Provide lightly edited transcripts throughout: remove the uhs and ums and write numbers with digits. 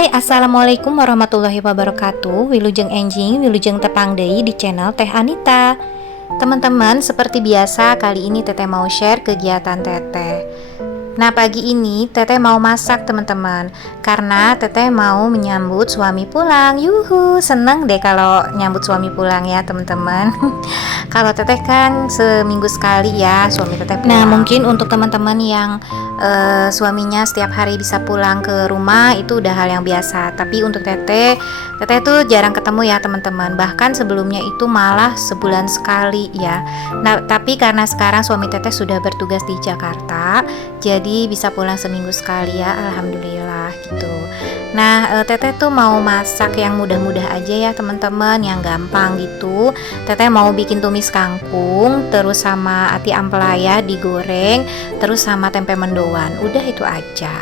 Hai, assalamualaikum warahmatullahi wabarakatuh. Wilujeng enjing, wilujeng tepang deui di channel Teh Anita. Teman-teman, seperti biasa kali ini Teteh mau share kegiatan Teteh. Nah, pagi ini Teteh mau masak teman-teman, karena Teteh mau menyambut suami pulang. Yuhu, seneng deh kalau nyambut suami pulang ya teman-teman. Kalau Teteh kan seminggu sekali ya suami Teteh pulang. Nah, mungkin untuk teman-teman yang suaminya setiap hari bisa pulang ke rumah itu udah hal yang biasa. Tapi untuk Teteh tuh jarang ketemu ya teman-teman. Bahkan sebelumnya itu malah sebulan sekali ya. Nah, tapi karena sekarang suami Teteh sudah bertugas di Jakarta, jadi bisa pulang seminggu sekali ya, alhamdulillah gitu. Nah, Teteh tuh mau masak yang mudah-mudah aja ya teman-teman, yang gampang gitu. Teteh mau bikin tumis kangkung, terus sama ati ampelaya digoreng, terus sama tempe mendoan. Udah itu aja.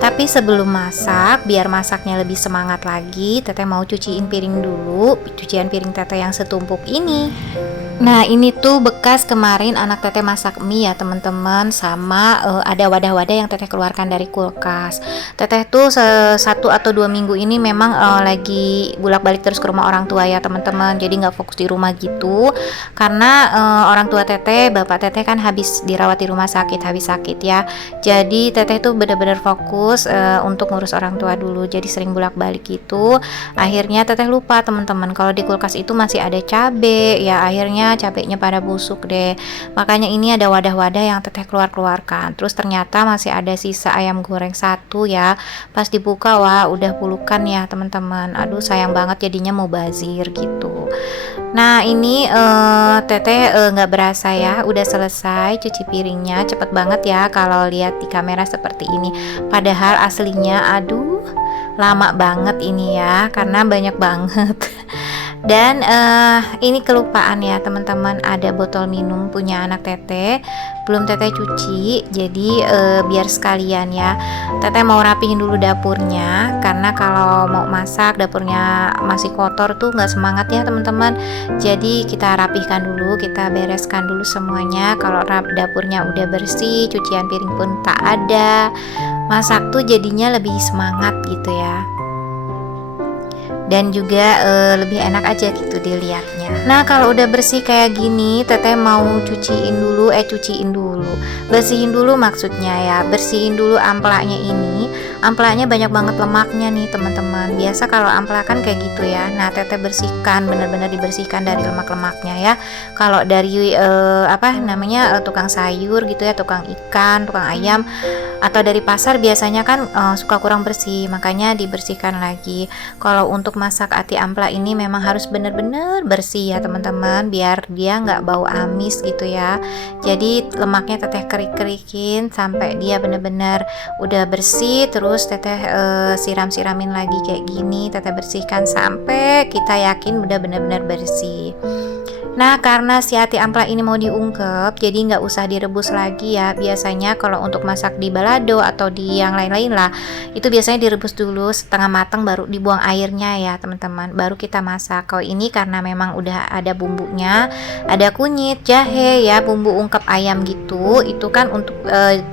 Tapi sebelum masak, biar masaknya lebih semangat lagi, Teteh mau cuciin piring dulu, cucian piring Teteh yang setumpuk ini. Nah, ini tuh bekas kemarin anak Teteh masak mie ya teman-teman, sama ada wadah-wadah yang Teteh keluarkan dari kulkas. Teteh tuh 1 atau 2 minggu ini memang lagi bolak-balik terus ke rumah orang tua ya teman-teman, jadi nggak fokus di rumah gitu, karena orang tua Teteh, bapak Teteh kan habis dirawat di rumah sakit, habis sakit ya. Jadi Teteh tuh bener-bener fokus untuk ngurus orang tua dulu, jadi sering bolak-balik gitu. Akhirnya Teteh lupa teman-teman, kalau di kulkas itu masih ada cabe ya, akhirnya cabenya pada busuk deh. Makanya ini ada wadah-wadah yang Teteh keluarkan. Terus ternyata masih ada sisa ayam goreng 1 ya. Pas dibuka, wah udah pulukan ya teman-teman. Aduh sayang banget, jadinya mau bazir gitu. Nah ini Teteh nggak berasa ya, udah selesai cuci piringnya. Cepet banget ya kalau lihat di kamera seperti ini. Padahal aslinya aduh lama banget ini ya, karena banyak banget. Dan ini kelupaan ya teman-teman, ada botol minum punya anak Teteh, belum Teteh cuci, jadi biar sekalian ya. Teteh mau rapihin dulu dapurnya, karena kalau mau masak dapurnya masih kotor tuh nggak semangat ya teman-teman. Jadi kita rapihkan dulu, kita bereskan dulu semuanya. Kalau dapurnya udah bersih, cucian piring pun tak ada, masak tuh jadinya lebih semangat gitu ya, dan juga lebih enak aja gitu dilihatnya. Nah, kalau udah bersih kayak gini, Teteh mau bersihin dulu maksudnya ya, bersihin dulu amplaknya ini. Amplaknya banyak banget lemaknya nih teman-teman. Biasa kalau amplak kan kayak gitu ya. Nah, Teteh bersihkan, benar-benar dibersihkan dari lemak-lemaknya ya. Kalau dari tukang sayur gitu ya, tukang ikan, tukang ayam, atau dari pasar biasanya kan suka kurang bersih, makanya dibersihkan lagi. Kalau untuk masak ati ampla ini memang harus benar-benar bersih ya teman-teman, biar dia nggak bau amis gitu ya. Jadi lemaknya Teteh kerik-kerikin sampai dia benar-benar udah bersih. Terus Teteh siram-siramin lagi kayak gini, Teteh bersihkan sampai kita yakin udah benar-benar bersih. Nah, karena si ati ampla ini mau diungkep, jadi nggak usah direbus lagi ya. Biasanya kalau untuk masak di balado atau di yang lain-lain lah, itu biasanya direbus dulu setengah matang baru dibuang airnya ya teman-teman, baru kita masak. Kalau ini karena memang udah ada bumbunya, ada kunyit, jahe ya, bumbu ungkep ayam gitu. Itu kan untuk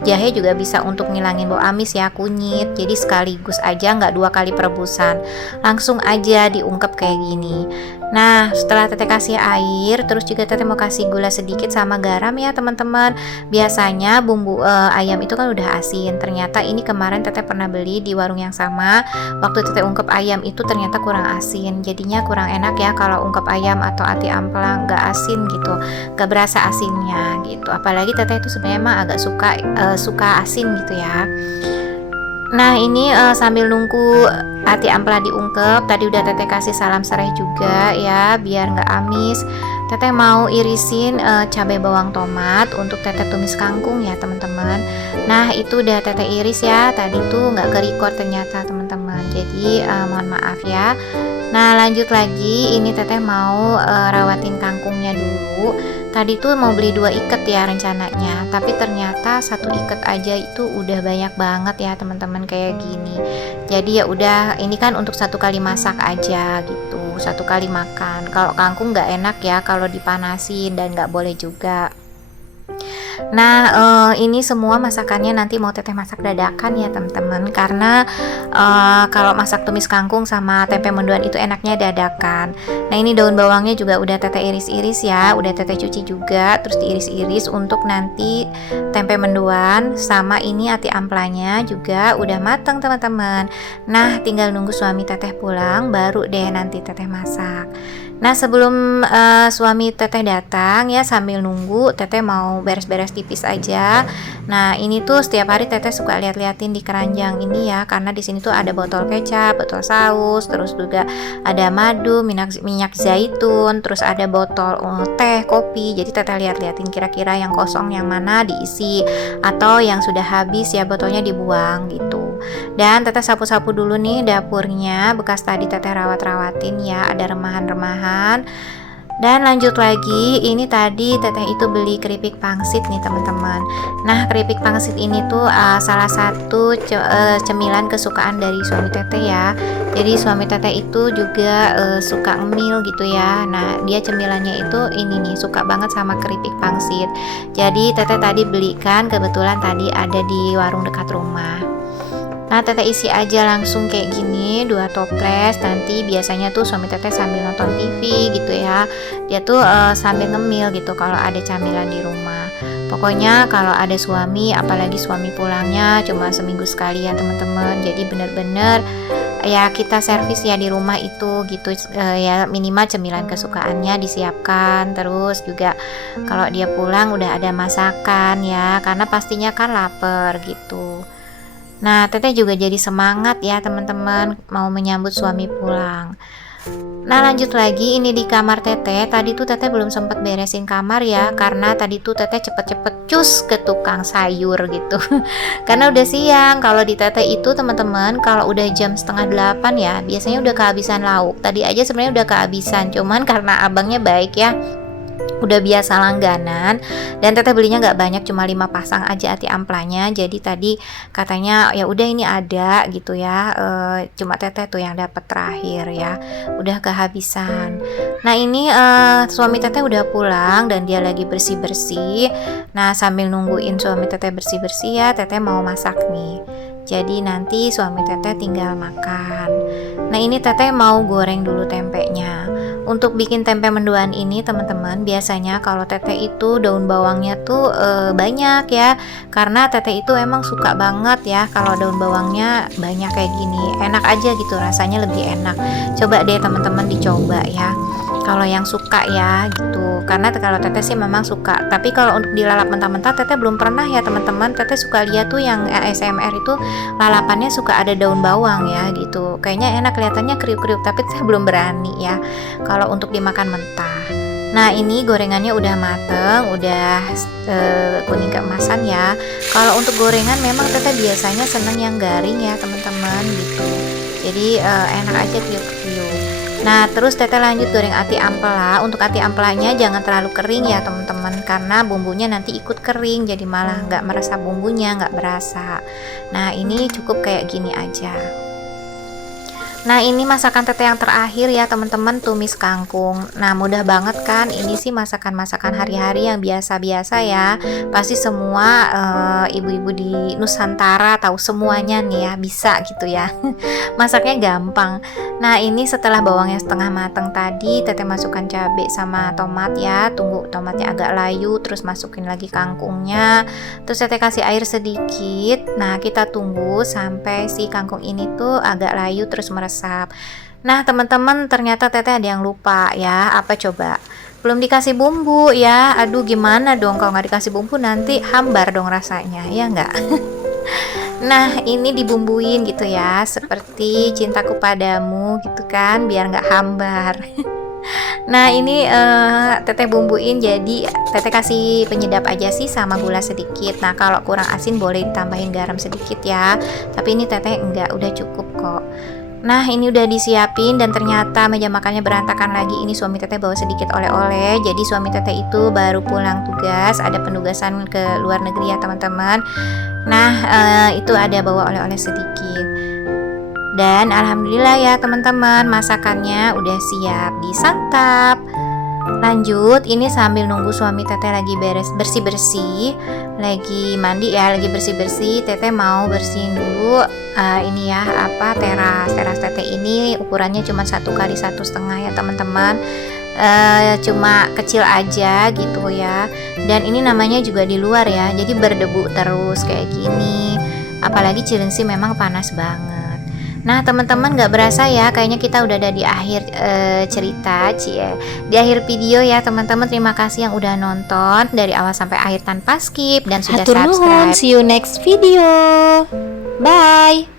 jahe juga bisa untuk ngilangin bau amis ya, kunyit. Jadi sekaligus aja, nggak 2 kali perebusan, langsung aja diungkep kayak gini. Nah, setelah Teteh kasih air, terus juga Teteh mau kasih gula sedikit sama garam ya teman-teman. Biasanya bumbu ayam itu kan udah asin. Ternyata ini kemarin Teteh pernah beli di warung yang sama. Waktu Teteh ungkep ayam itu ternyata kurang asin. Jadinya kurang enak ya kalau ungkep ayam atau ati ampela nggak asin gitu, nggak berasa asinnya gitu. Apalagi Teteh itu sebenarnya emang agak suka asin gitu ya. Nah ini sambil nunggu ati ampela diungkep, tadi udah Teteh kasih salam serai juga ya, biar nggak amis. Teteh mau irisin cabai bawang tomat untuk Teteh tumis kangkung ya teman-teman. Nah itu udah Teteh iris ya, tadi tuh nggak ke-record ternyata teman-teman, jadi mohon maaf ya. Nah lanjut lagi, ini Teteh mau rawatin kangkungnya dulu. Tadi tuh mau beli 2 ikat ya rencananya, tapi ternyata 1 ikat aja itu udah banyak banget ya teman-teman kayak gini. Jadi ya udah, ini kan untuk 1 kali masak aja gitu, 1 kali makan. Kalau kangkung nggak enak ya kalau dipanasin, dan nggak boleh juga. Nah, ini semua masakannya nanti mau teteh masak dadakan ya teman-teman, karena kalau masak tumis kangkung sama tempe mendoan itu enaknya dadakan. Nah, ini daun bawangnya juga udah teteh iris-iris ya, udah teteh cuci juga, terus diiris-iris untuk nanti tempe mendoan. Sama ini ati amplanya juga udah mateng teman-teman. Nah, tinggal nunggu suami teteh pulang baru deh nanti teteh masak. Nah, sebelum suami teteh datang ya, sambil nunggu teteh mau beres-beres tipis aja. Nah, ini tuh setiap hari teteh suka lihat-liatin di keranjang ini ya, karena di sini tuh ada botol kecap, botol saus, terus juga ada madu, minyak zaitun, terus ada botol teh, kopi. Jadi teteh lihat-liatin kira-kira yang kosong yang mana diisi, atau yang sudah habis ya botolnya dibuang gitu. Dan teteh sapu-sapu dulu nih dapurnya, bekas tadi teteh rawat-rawatin ya, ada remahan-remahan. Dan lanjut lagi, ini tadi teteh itu beli keripik pangsit nih teman-teman. Nah, keripik pangsit ini tuh salah satu cemilan kesukaan dari suami teteh ya. Jadi suami teteh itu juga suka ngemil gitu ya. Nah, dia cemilannya itu ini nih, suka banget sama keripik pangsit. Jadi teteh tadi belikan, kebetulan tadi ada di warung dekat rumah. Nah, teteh isi aja langsung kayak gini, 2 toples. Nanti biasanya tuh suami teteh sambil nonton TV gitu ya. Dia tuh sambil ngemil gitu kalau ada camilan di rumah. Pokoknya kalau ada suami, apalagi suami pulangnya cuma seminggu sekali ya teman-teman. Jadi bener-bener ya kita servis ya di rumah itu gitu, ya minimal cemilan kesukaannya disiapkan. Terus juga kalau dia pulang udah ada masakan ya, karena pastinya kan lapar gitu. Nah, teteh juga jadi semangat ya teman-teman mau menyambut suami pulang. Nah, lanjut lagi ini di kamar teteh. Tadi tuh teteh belum sempat beresin kamar ya, karena tadi tuh teteh cepet-cepet cus ke tukang sayur gitu. Karena udah siang. Kalau di teteh itu teman-teman, kalau udah jam setengah 8 ya, biasanya udah kehabisan lauk. Tadi aja sebenarnya udah kehabisan, cuman karena abangnya baik ya, udah biasa langganan, dan teteh belinya nggak banyak, cuma 5 pasang aja ati amplanya. Jadi tadi katanya ya udah ini ada gitu ya, cuma teteh tuh yang dapat terakhir ya, udah kehabisan. Nah, ini suami teteh udah pulang dan dia lagi bersih-bersih. Nah, sambil nungguin suami teteh bersih-bersih ya, teteh mau masak nih. Jadi nanti suami teteh tinggal makan. Nah, ini teteh mau goreng dulu tempenya. Untuk bikin tempe mendoan ini teman-teman, biasanya kalau teteh itu daun bawangnya tuh banyak ya, karena teteh itu emang suka banget ya kalau daun bawangnya banyak kayak gini. Enak aja gitu, rasanya lebih enak. Coba deh teman-teman dicoba ya, kalau yang suka ya gitu. Karena kalau teteh sih memang suka, tapi kalau untuk dilalap mentah-mentah teteh belum pernah ya teman-teman. Teteh suka lihat tuh yang ASMR itu lalapannya suka ada daun bawang ya gitu, kayaknya enak, kelihatannya kriuk-kriuk, tapi saya belum berani ya kalau untuk dimakan mentah. Nah, ini gorengannya udah mateng, udah kuning keemasan ya. Kalau untuk gorengan memang teteh biasanya seneng yang garing ya teman-teman gitu, jadi enak aja kriuk-kriuk. Nah, terus teteh lanjut goreng ati ampela. Untuk ati ampelanya jangan terlalu kering ya teman-teman, karena bumbunya nanti ikut kering, jadi malah nggak meresap bumbunya, nggak berasa. Nah, ini cukup kayak gini aja. Nah, ini masakan teteh yang terakhir ya teman-teman, tumis kangkung. Nah, mudah banget kan, ini sih masakan-masakan hari-hari yang biasa-biasa ya. Pasti semua ibu-ibu di Nusantara tahu semuanya nih ya, bisa gitu ya. Masaknya gampang. Nah, ini setelah bawangnya setengah matang tadi, teteh masukkan cabai sama tomat ya. Tunggu tomatnya agak layu, terus masukin lagi kangkungnya. Terus teteh kasih air sedikit. Nah, kita tunggu sampai si kangkung ini tuh agak layu terus meresap. Nah, teman-teman, ternyata teteh ada yang lupa ya. Apa coba? Belum dikasih bumbu ya. Aduh, gimana dong kalau nggak dikasih bumbu, nanti hambar dong rasanya, ya nggak? Nah, ini dibumbuin gitu ya, seperti Cintaku Padamu gitu kan, biar nggak hambar. Nah, ini teteh bumbuin, jadi teteh kasih penyedap aja sih sama gula sedikit. Nah, kalau kurang asin boleh ditambahin garam sedikit ya, tapi ini teteh enggak, udah cukup kok. Nah, ini udah disiapin dan ternyata meja makannya berantakan lagi. Ini suami teteh bawa sedikit oleh-oleh. Jadi suami teteh itu baru pulang tugas, ada penugasan ke luar negeri ya teman-teman. Nah, itu ada bawa oleh-oleh sedikit. Dan alhamdulillah ya teman-teman, masakannya udah siap disantap. Lanjut, ini sambil nunggu suami Teteh lagi beres bersih-bersih, lagi mandi ya, lagi bersih-bersih. Teteh mau bersihin dulu ini ya, teras Teteh ini ukurannya cuma 1 x 1,5 ya teman-teman. Cuma kecil aja gitu ya. Dan ini namanya juga di luar ya, jadi berdebu terus kayak gini. Apalagi Cilengsi memang panas banget. Nah teman-teman, gak berasa ya, kayaknya kita udah ada di akhir cerita di akhir video ya teman-teman. Terima kasih yang udah nonton dari awal sampai akhir tanpa skip dan sudah Hatur nuhun, subscribe. see you next video. Bye.